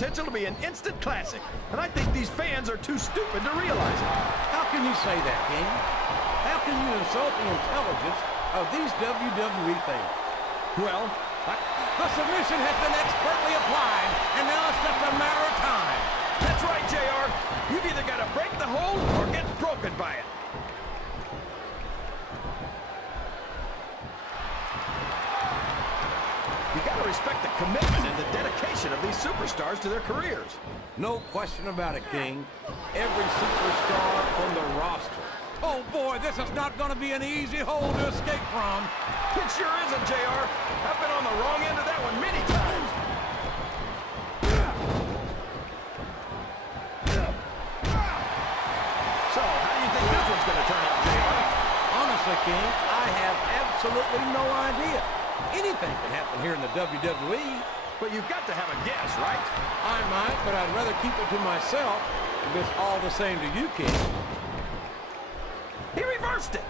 potential to be an instant classic, and I think these fans are too stupid to realize it. How can you say that, King? How can you insult the intelligence of these WWE fans? Well, the submission has been expertly applied, and now it's just a matter of time. That's right, JR. You've either got to break the hold or get broken by it. You got to respect the commitment and the dedication of these superstars to their careers. No question about it, King. Every superstar on the roster. Oh boy, this is not going to be an easy hole to escape from. It sure isn't, JR. I've been on the wrong end of that one many times. So, how do you think this one's going to turn out, JR? Honestly, King, I have absolutely no idea. Anything can happen here in the WWE. But you've got to have a guess, right? I might, but I'd rather keep it to myself if it's all the same to you, King. He reversed it.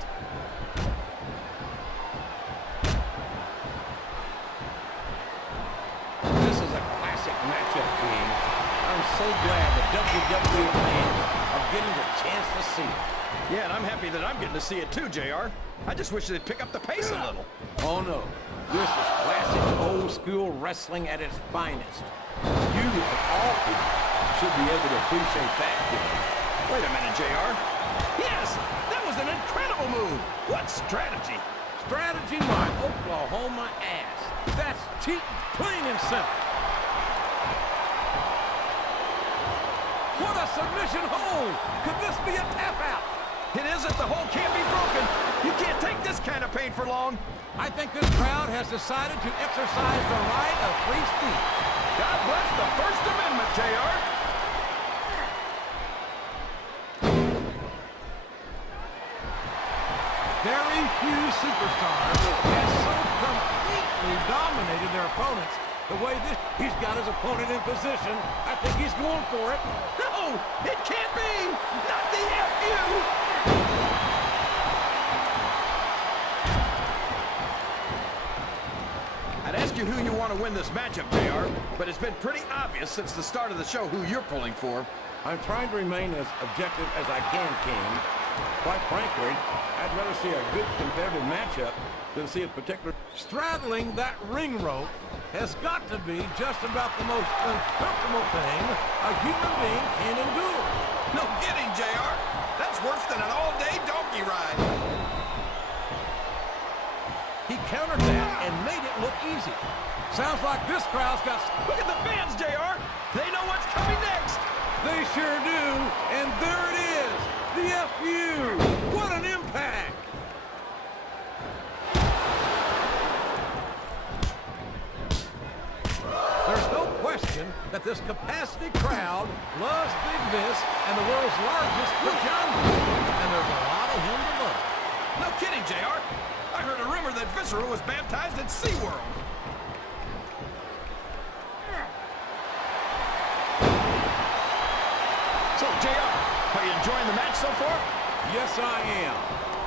This is a classic matchup, King. I'm so glad the WWE fans are getting the chance to see it. Yeah, and I'm happy that I'm getting to see it too, JR. I just wish they'd pick up the pace a little. Oh, no. This is classic old-school wrestling at its finest. You, of all people, should be able to appreciate that, King. Wait a minute, JR. Yes, that was an incredible move. What strategy? Strategy, my Oklahoma ass. That's cheating, plain and simple. What a submission hold! Could this be a tap-out? It isn't. The hold can't be broken. You can't take this kind of pain for long. I think this crowd has decided to exercise the right of free speech. God bless the First Amendment, JR. Very few superstars have so completely dominated their opponents the way this. He's got his opponent in position. I think he's going for it. No, it can't be. Not the FU. I'd ask you who you want to win this matchup, JR, but it's been pretty obvious since the start of the show who you're pulling for. I'm trying to remain as objective as I can, King. Quite frankly, I'd rather see a good competitive matchup than see a particular. Straddling that ring rope has got to be just about the most uncomfortable thing a human being can endure. No kidding, JR. That's worse than an all-day donkey ride. He countered that and made it look easy. Sounds like this crowd's got. Look at the fans, JR. They know what's coming next. They sure do. And there it is. The FU. What an impact. There's no question that this capacity crowd loves Big Vis and the world's largest genre. And there's a lot of him to love. No kidding, JR. I heard a rumor that Viscera was baptized at SeaWorld. So, JR, are you enjoying the match so far? Yes, I am.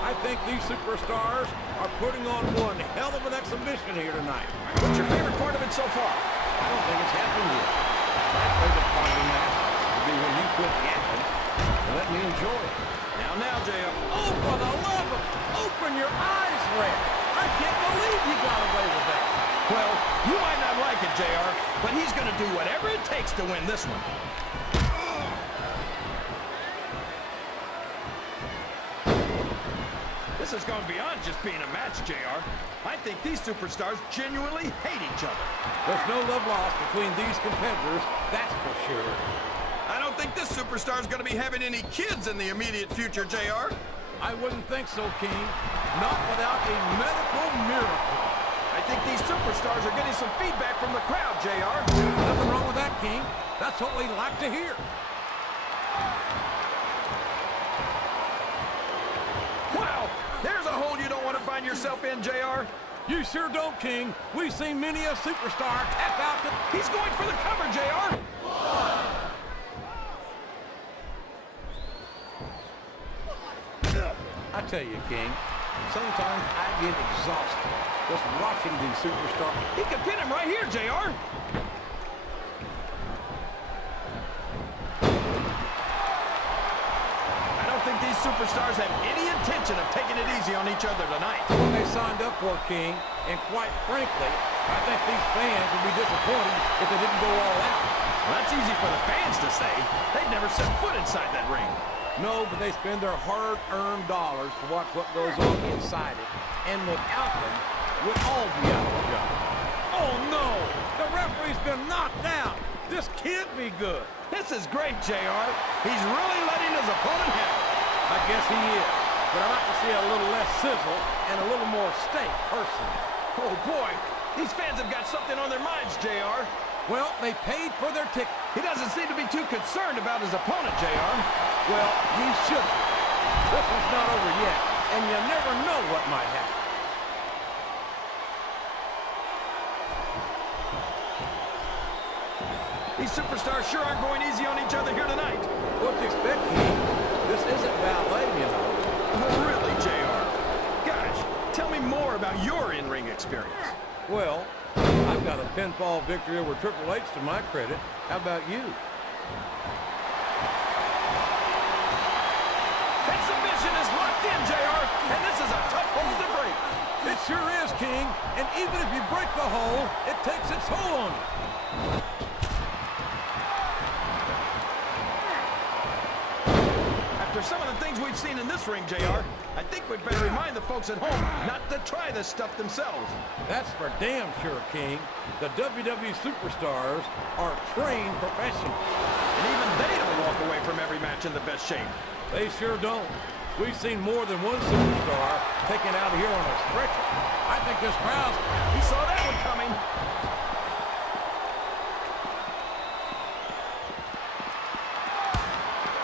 I think these superstars are putting on one hell of an exhibition here tonight. What's your favorite part of it so far? I don't think it's happened yet. My favorite part of the match would be when you quit yapping and let me enjoy it. Now, JR. Oh, for the love of... Open your eyes, Red. I can't believe you got away with that. Well, you might not like it, JR, but he's going to do whatever it takes to win this one. This has gone beyond just being a match, JR. I think these superstars genuinely hate each other. There's no love lost between these competitors, that's for sure. I don't think this superstar is going to be having any kids in the immediate future, JR. I wouldn't think so, King. Not without a medical miracle. I think these superstars are getting some feedback from the crowd, JR. Nothing wrong with that, King. That's what we like to hear. Wow! There's a hole you don't want to find yourself in, JR. You sure don't, King. We've seen many a superstar tap out the... He's going for the cover, JR. I tell you, King, sometimes I get exhausted just watching these superstars. He could pin him right here, JR. superstars have any intention of taking it easy on each other tonight. What they signed up for, King, and quite frankly, I think these fans would be disappointed if they didn't go all out. Well, that's easy for the fans to say. They've never set foot inside that ring. No, but they spend their hard-earned dollars to watch what goes on inside it, and without them, we'd all be out of a job. Oh, no! The referee's been knocked out! This can't be good! This is great, JR. He's really letting his opponent have it. I guess he is, but I'd like to see a little less sizzle and a little more steak, personally. Oh, boy. These fans have got something on their minds, JR. Well, they paid for their ticket. He doesn't seem to be too concerned about his opponent, JR. Well, he should. This one's not over yet, and you never know what might happen. These superstars sure aren't going easy on each other here tonight. What do you expect, King? This isn't ballet, you know. Oh, really, JR? Gosh, tell me more about your in-ring experience. Well, I've got a pinfall victory over Triple H to my credit. How about you? That submission is locked in, JR, and this is a tough hold to break. It sure is, King. And even if you break the hold, it takes its toll on you. After some of the things we've seen in this ring, JR, I think we'd better remind the folks at home not to try this stuff themselves. That's for damn sure, King. The WWE superstars are trained professionals. And even they don't walk away from every match in the best shape. They sure don't. We've seen more than one superstar taken out of here on a stretcher. I think this crowd's... He saw that one coming.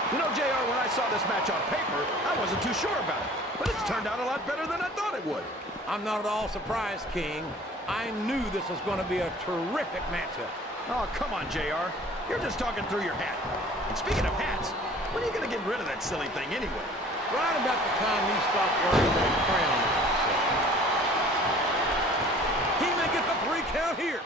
You know, JR, when I saw this match on paper, I wasn't too sure about it. But it's turned out a lot better than I thought it would. I'm not at all surprised, King. I knew this was going to be a terrific matchup. Oh, come on, JR. You're just talking through your hat. And speaking of hats, when are you going to get rid of that silly thing anyway? Right about the time you stop wearing that crown. He may get the 3 count here.